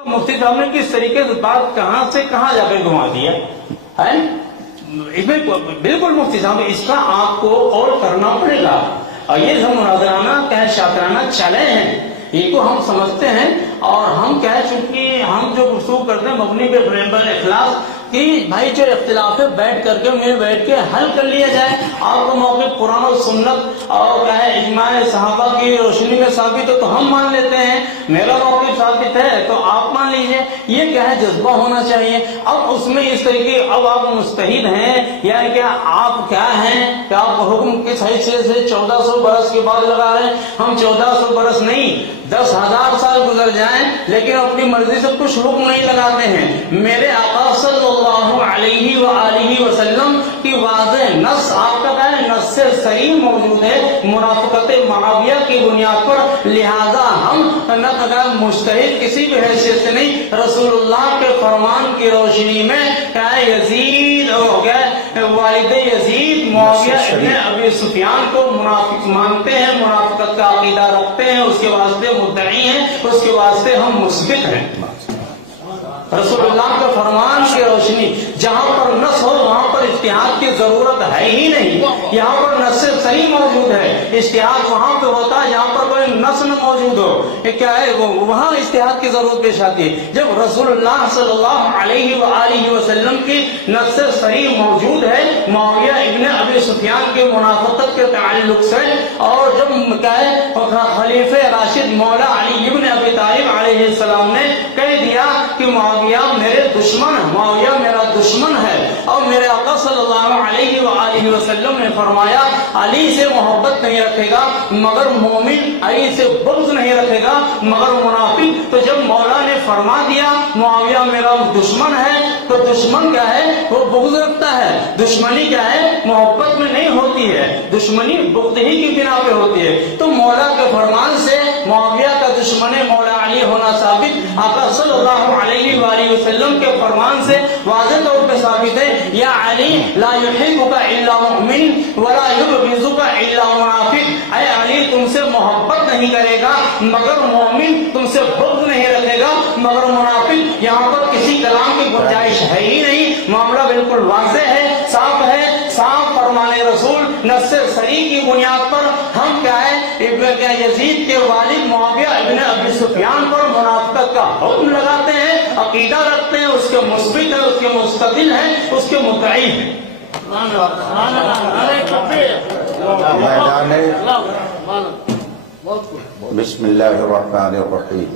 मुफ्ती साहब ने किस तरीके से बात कहां से कहां जाकर घुमा दिया है। इसमें बिल्कुल मुफ्ती साहब इसका आपको और करना पड़ेगा। और ये सब मुनाजराना क्या शातराना चले हैं, इनको हम समझते हैं। और हम कह चुके हम जो गुफ्तगू करते हैं मबनी पे प्रेमबल इखलास कि भाई जो इख्तिलाफ है बैठ करके मिल बैठ के हल कर लिया जाए। आपको मौके कुरान और सुन्नत और क्या है इजमाए सहाबा की रोशनी में साबित है तो हम मान लेते हैं, मेरा मौके साबित है तो आप मान लीजिए। ये क्या है जज्बा होना चाहिए। अब उसमें इस तरीके अब आप मुस्तहिद हैं या क्या आप क्या हैं, क्या आप हुक्म किस हैसियत से 1400 बरस के बाद लगा रहे हैं। हम 1400 बरस नहीं 10,000 साल गुजर जाएं लेकिन अपनी मर्जी से कुछ हुक्म नहीं लगाते हैं। मेरे आका सल्लल्लाहु अलैहि व आलिहि वसल्लम की वाज़ेह नस आपका क्या है नस से सही मौजूद है मुनाफिकत मुआविया की बुनियाद पर। लिहाजा हम न मुस्तहिद किसी भी हैसियत से नहीं, रसूलुल्लाह के फरमान की रोशनी में क्या है यजीद हो गया वालिद यजीद मुआविया इब्न अबी सुफियान को मुनाफिक मानते हैं, मुनाफिकत का अकीदा रखते हैं, उसके वास्ते मुद्दई हैं, उसके वास्ते हम मुस्बित हैं। रसूलुल्लाह के फरमान की रोशनी जहां पर नस हो वहां पर इज्तिहाद की जरूरत है ही नहीं। यहाँ पर नस सही मौजूद है, इज्तिहाद वहां पे होता है जहां पर कोई नस न मौजूद हो। ये क्या है वो वहां इज्तिहाद की जरूरत पेश आती है। जब रसूलुल्लाह सल्लल्लाहु अलैहि व आलिहि वसल्लम की नस सही मौजूद है मुआविया इब्न अबी सुफियान के मुनाफिकत के ताल्लुक से, और जब क्या है खलीफे राशिद मौला अली इब्न अबी तालिब अलैहिस्सलाम ने कह दिया कि मुआविया मेरे दुश्मन है, मुआविया मेरा दुश्मन है। और मेरे आका सल्लल्लाहु अलैहि व आलिहि वसल्लम ने फरमाया अली से मोहब्बत नहीं रखेगा मगर मोमिन, अली से बुग़्ज़ नहीं रखेगा मगर मुनाफिक। तो जब मौला ने फरमा दिया मुआविया मेरा दुश्मन है तो दुश्मन क्या है वो बुग़्ज़ रखता है। दुश्मनी क्या है मोहब्बत में नहीं होती है, दुश्मनी बुग़्ज़ ही की बिना पे होती है। तो मौला के फरमान से मुआविया का दुश्मन मौला अली होना साबित आका सल्लल्लाहु अलैहि वसल्लम के फरमान से वाज़ेह तौर पे साबित है। या अली ला युहिब्बुका इल्ला मुमिन वला युबग़िज़ुका इल्ला मुनाफिक। ऐ अली तुमसे मोहब्बत नहीं करेगा मगर मोमिन, तुमसे बुग़्ज़ नहीं रखेगा मगर मुनाफिक। यहाँ पर किसी कलाम की गुंजाइश है ही नहीं, मामला बिल्कुल वाज़ेह है, साफ है, साफ फरमाने रसूल नस्से सही की बुनियाद पर हम क्या है इब्न क्या यजीद के वालिद मुआविया इब्न अबी सुफियान पर मुनाफिकत का हुक्म लगाते हैं, अकीदा रखते हैं, उसके मुस्बित है, उसके मुस्तदिल है, उसके मुद्दई है। बिस्मिल्लाहिर्रहमानिर्रहीम।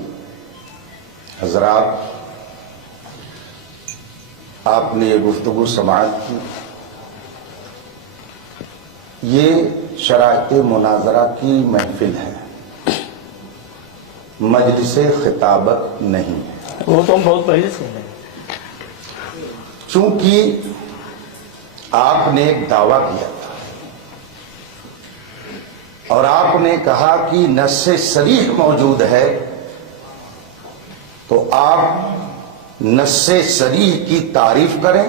हज़रात, आपने ये गुफ्तगू समाअत की, ये शराइते मुनाजरा की महफिल है, मजलिसे खिताबत नहीं है। वो तो हम बहुत पहले से हैं। चूंकि आपने एक दावा किया था और आपने कहा कि नस्से सरीह मौजूद है, तो आप नस्से सरीह की तारीफ करें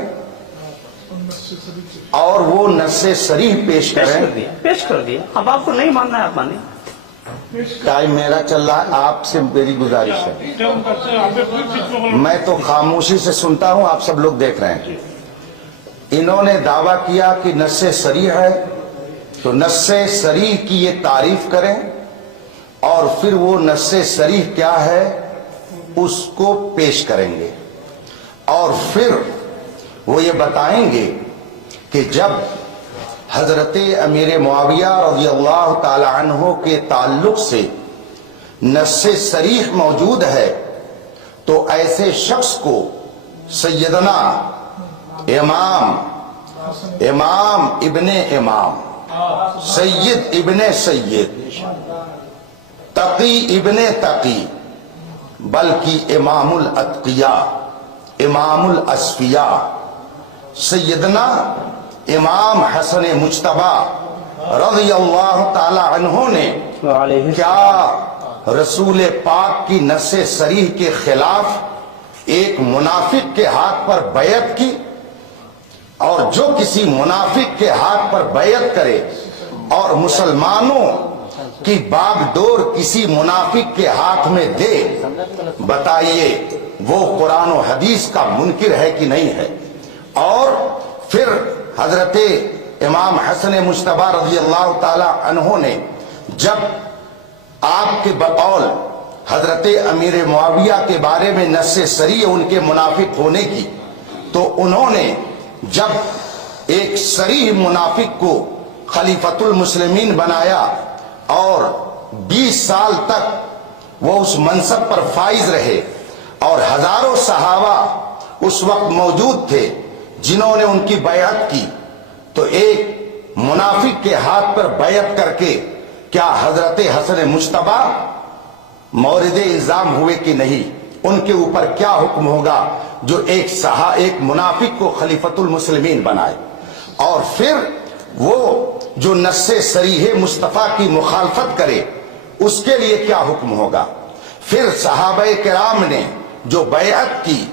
और वो नस्से सरीह पेश करें। पेश कर दिया। अब आपको नहीं मानना है आप माने। टाइम मेरा चल रहा है, आपसे मेरी गुजारिश है, मैं तो खामोशी से सुनता हूं, आप सब लोग देख रहे हैं। इन्होंने दावा किया कि नस्से सरीह है, तो नस्से सरीह की ये तारीफ करें और फिर वो नस्से सरीह क्या है उसको पेश करेंगे और फिर वो ये बताएंगे कि जब हजरत अमीर मुआविया रज़ियल्लाहु ताला अन्हु के ताल्लुक से नस्से सरीह मौजूद है तो ऐसे शख्स को सैयदना इमाम इब्ने इमाम, सैयद इब्ने सैयद, तकी इब्ने तकी, बल्कि इमामुल अत्किया, इमामुल अस्फिया, सैयदना इमाम हसन मुज्तबा रज़ियल्लाहु ताला अन्हु ने क्या रसूल पाक की नस्से सरीह के खिलाफ एक मुनाफिक के हाथ पर बैत की, और जो किसी मुनाफिक के हाथ पर बैत करे और मुसलमानों की बागडोर किसी मुनाफिक के हाथ में दे, बताइए وہ قرآن و حدیث کا منکر ہے کہ نہیں ہے. اور پھر حضرت امام حسن مجتبی رضی اللہ تعالی عنہ نے جب آپ کے بقول حضرت امیر معاویہ کے بارے میں نص صریح ان کے منافق ہونے کی، تو انہوں نے جب ایک صریح منافق کو خلیفۃ المسلمین بنایا اور 20 سال تک وہ اس منصب پر فائز رہے اور ہزاروں صحابہ اس وقت موجود تھے جنہوں نے ان کی بیعت کی، تو ایک منافق کے ہاتھ پر بیعت کر کے کیا حضرت حسن مجتبی مورد الزام ہوئے کہ نہیں؟ ان کے اوپر کیا حکم ہوگا جو ایک منافق کو خلیفۃ المسلمین بنائے؟ اور پھر وہ جو نص صریح مصطفیٰ کی مخالفت کرے اس کے لیے کیا حکم ہوگا؟ پھر صحابہ کرام نے جو بیعت کی